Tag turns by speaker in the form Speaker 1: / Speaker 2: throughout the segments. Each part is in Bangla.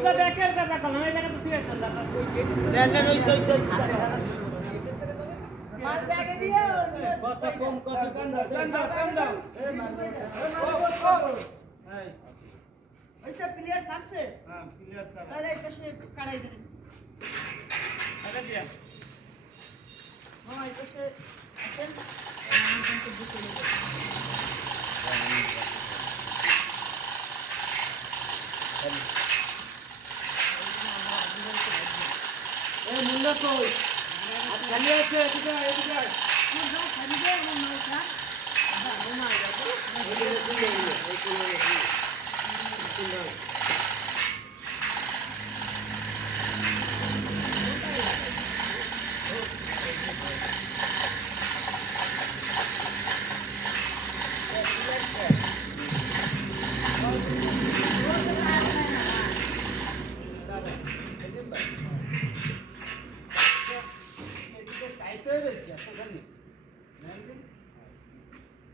Speaker 1: কথা আছে
Speaker 2: কম কথা
Speaker 3: ওইটা প্লেয়ার ছাড়ছে
Speaker 2: হ্যাঁ, clear ছাড়া।
Speaker 3: তাহলে এটা সে কাড়াই দিন
Speaker 1: আচ্ছা দিয়া
Speaker 3: হ্যাঁ এটা সে আসেন
Speaker 2: এই মুন্ডা কই? আর খালি আছে, এদিকে আয়, এদিকে আয়। এদিকে tight হয়ে গেছে, এতখানি। নেন দিন।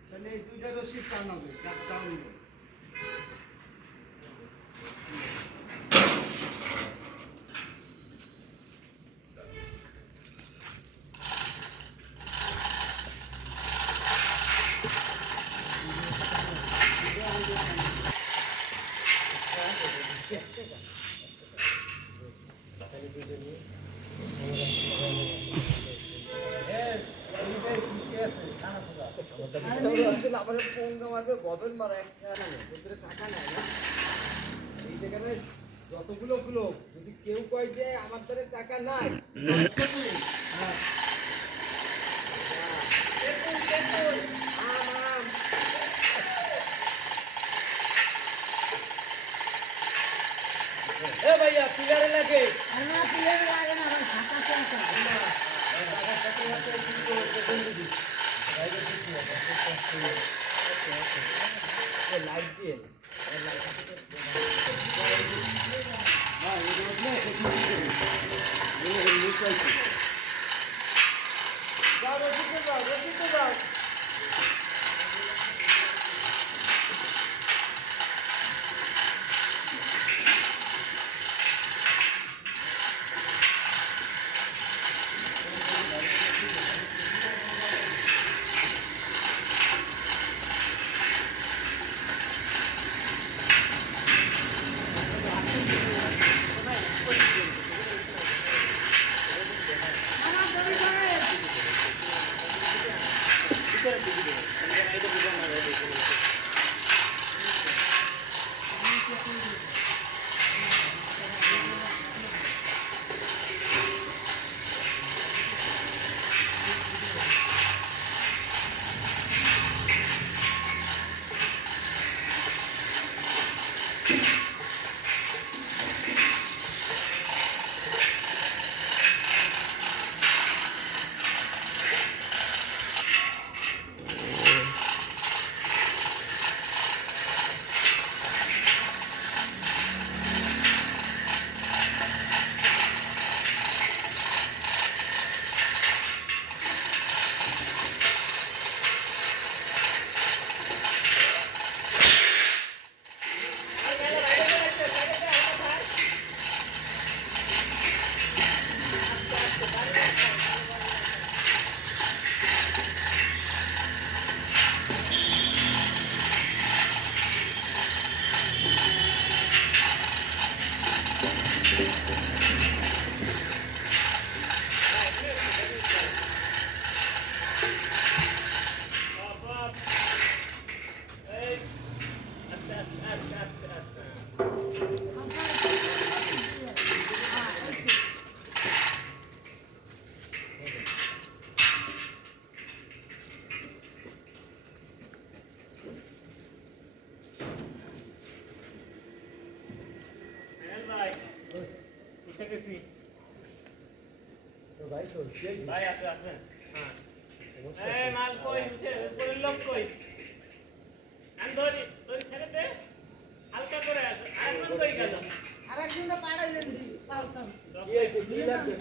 Speaker 2: তাহলে এই দুইটা রশি টানাবে, গাছ টানবে। এই, এইটাই খুশি আছে, টানা সোজা।
Speaker 4: যতগুলো গুলো যদি কেউ কয় যে আমার দ্বারা টাকা নাই লাইট দিয়ে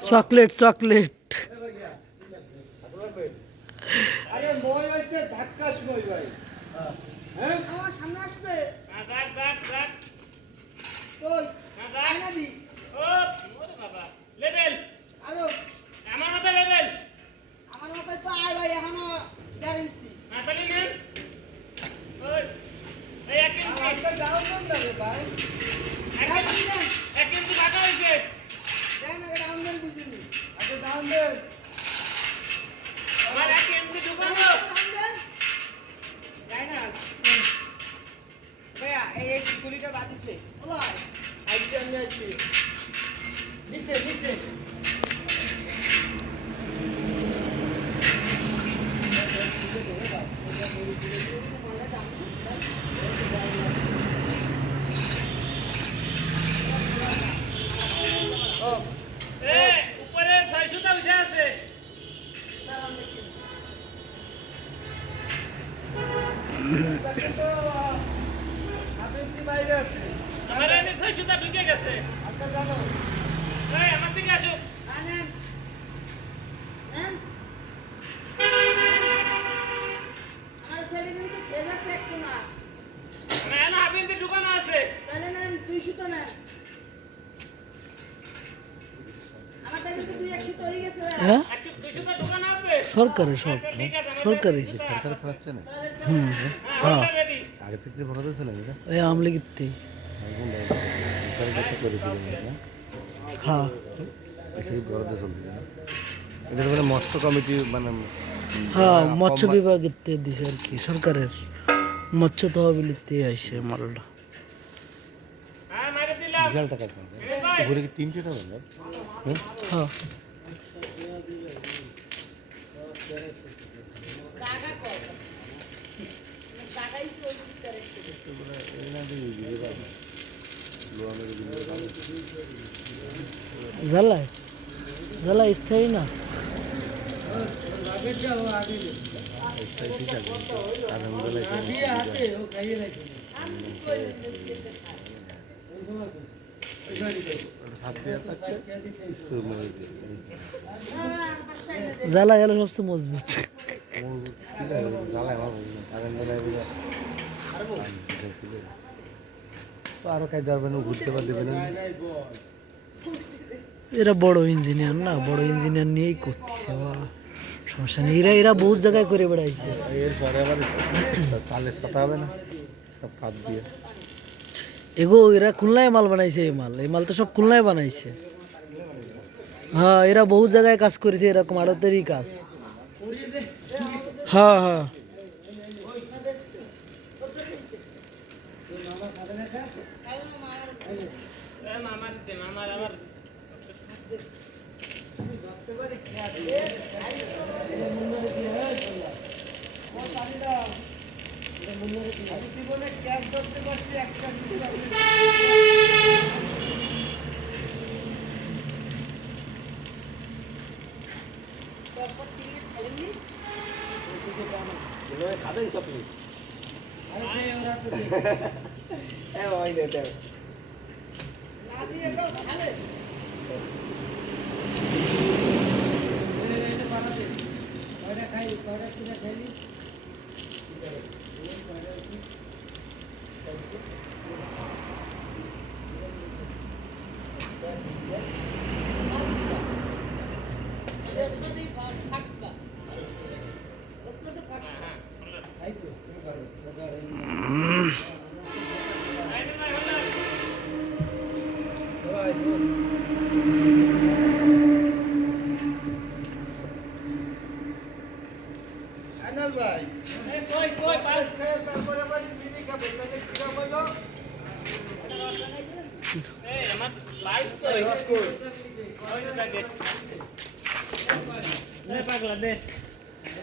Speaker 5: চকলেট চকলেট
Speaker 1: আরে মই হচ্ছে ধাক্কাস মই ভাই হ্যাঁ
Speaker 3: আমার সামনে আসবে
Speaker 4: না, রাখ, রাখ, রাখ।
Speaker 3: কই
Speaker 4: না, রাখ।
Speaker 3: আয়না দি
Speaker 4: ও, ওরে বাবা। লেবেল।
Speaker 3: আলো
Speaker 4: আমার মাথায় লেবেল।
Speaker 3: আমার মাথায় তো আয় ভাই এখনও গ্যারেন্সি
Speaker 4: মাথালি নেন। ওই, এই এক ইঞ্চি,
Speaker 1: একটা ডাউন দেন না রে ভাই
Speaker 4: এক ইঞ্চি, এক ইঞ্চি বাঁকা হয়েছে।
Speaker 3: দেন আগে ডাউন দেন বুঝিনি
Speaker 1: একটা ডাউন দেন
Speaker 4: আমার এক ইঞ্চি ঢুকানো।
Speaker 3: ডাউন দেন যাই না ভাইয়া এই এই গুলিটা বাদিছে ও ভাই
Speaker 1: আজকে আমি আছি
Speaker 2: নিচে, নিচে।
Speaker 4: এ, উপরে ছয়শোটা উঠে আছে।
Speaker 1: পাশে তো হাফেন্সি বাইরে আছে
Speaker 4: আমার এনে ছয়শোটা ঢুকে গেছে।
Speaker 1: একটা জানো
Speaker 4: এই, আমার দিকে আসো।
Speaker 3: আনেন নেন আমার ছেলে কিন্তু ফেজার চেক না
Speaker 4: আমার এনে হাফ ইঞ্চি ঢুকানো আছে।
Speaker 3: তাহলে নেন দুই সুতো নেন আমারটা কিন্তু দুই এক সুতো হয়ে গেছে ভাইয়া।
Speaker 5: হ্যাঁ
Speaker 4: একটু দুইশোটা
Speaker 5: সরকারি সব
Speaker 4: আচ্ছা,
Speaker 5: সরকারি
Speaker 6: সরকার না?
Speaker 4: হ্যাঁ,
Speaker 6: আগে থেকে এটা?
Speaker 5: এই
Speaker 6: সরকারি না
Speaker 5: হ্যাঁ।
Speaker 6: সেই না এদের মানে মৎস্য কমিটি মানে
Speaker 5: হ্যাঁ মৎস্য বিভাগের তে দিছে আর কি সরকারের। মৎস্য তহবিলের তে আইছে মালটা।
Speaker 4: হ্যাঁ, মাইরে দিলাম।
Speaker 6: বিশাল টাকা পাবে
Speaker 4: এ ভাই,
Speaker 6: উপরে কি তিনশো টাকা
Speaker 5: জ্বালা গেল সবচেয়ে মজবুত।
Speaker 6: আরও কাজ না ঘুরতে পারবে না।
Speaker 5: এরা বড় ইঞ্জিনিয়ার না বড় ইঞ্জিনিয়ার নিয়েই করতেছে বাবা সমস্যা নেই। এরা এরা বহুত জায়গায় করে বেড়াইছে।
Speaker 6: এরপরে আবার চালের সাথে হবে না সব ফাঁদ দিয়ে।
Speaker 5: এগো, এরা খুলনায় মাল বানাইছে এই মাল। এই মাল তো সব খুলনায় বানাইছে। হ্যাঁ এরা বহুত জায়গায় কাজ করেছে, এরকম আড়তেরই কাজ। হ্যাঁ হ্যাঁ
Speaker 4: এ মামার দে, মামার আবার
Speaker 1: আমি জীবনে ক্যাশ ধরতে পারছি একটা কিছু আপনি
Speaker 2: খাবেন চকলেট আরে ওরা তো দে। এ, ওই দে, দে।
Speaker 3: না দিয়ে দাও তাহলে
Speaker 1: কয়টা খাই কয়টা
Speaker 3: ওস্তাদি ফাঁকবা ওস্তাদি ফাঁক
Speaker 2: খাইছো?
Speaker 4: আইনে ভাই, হলো।
Speaker 1: আনাল ভাই
Speaker 4: এ, কই, কই, পাস।
Speaker 1: খেয়ে তারপরে আবার বিড়ি খাবে তাহলে কিরা বলো
Speaker 4: এই, আমার লাইস কই? ওইটা দে। এ, পাগলা, দে।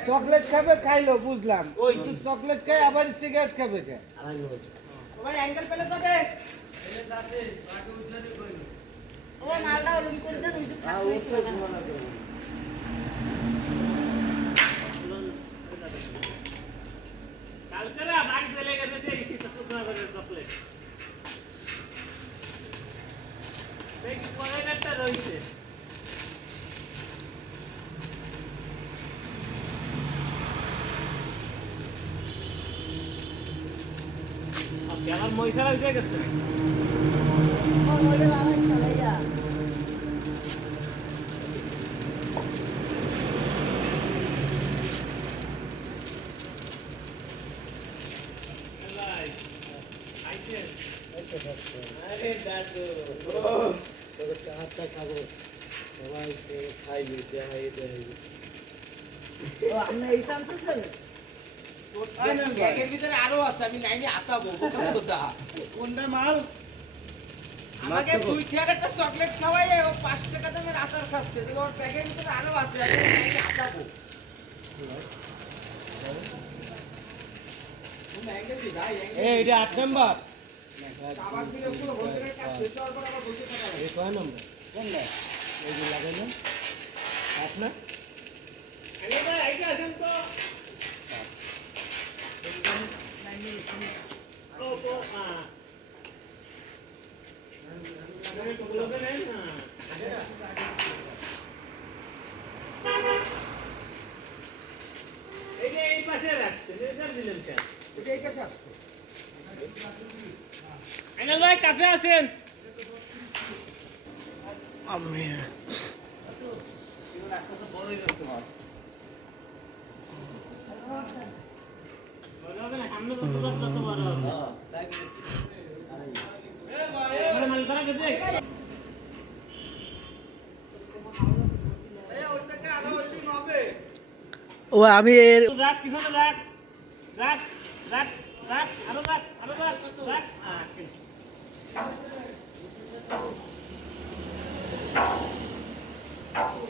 Speaker 1: চকলেট খাবে, খাইলো, বুঝলাম। ওই তুই চকলেট খাই আবার সিগারেট খাবে কে?
Speaker 3: ওই অ্যাঙ্গেল পেলে যাবে। ও মালটা ওরকম করে দেন ওই যে ফাঁক হয়েছিল না।
Speaker 4: কালকে না, বাড়ি চলে গেছে সেই শীত শুকনো করে চকলেট। দেখি পরের একটা রয়েছে আজকে আমার মই খেলা উঠে গেছে আরে দাদু
Speaker 2: তোকে চাহাতটা খাব সবাই খাইবে দেখাই দেখাই
Speaker 3: ও, আপনি এই?
Speaker 1: ব্যাগের ভিতরে আরও আছে আমি নাইনি আতাবো কোনটা মাল? আমাকে দুই টাকার চকলেট খাওয়াই ও পাঁচ টাকা দামের আচার খাচ্ছে দেখো ওর ভিতরে আরও আছে আমি
Speaker 2: এটা আট নাম্বার। কয় নাম্বার? এই যে
Speaker 4: আসেন তো ও তো আ আরে তো বলবে না এই যে এই পাশে রাখছেন এটা দিলেন কেন
Speaker 1: এটা এই কাছে আসতো
Speaker 4: আইনাল ভাই কাছে আসেন বড়
Speaker 5: ও আমি এর
Speaker 4: Thank you.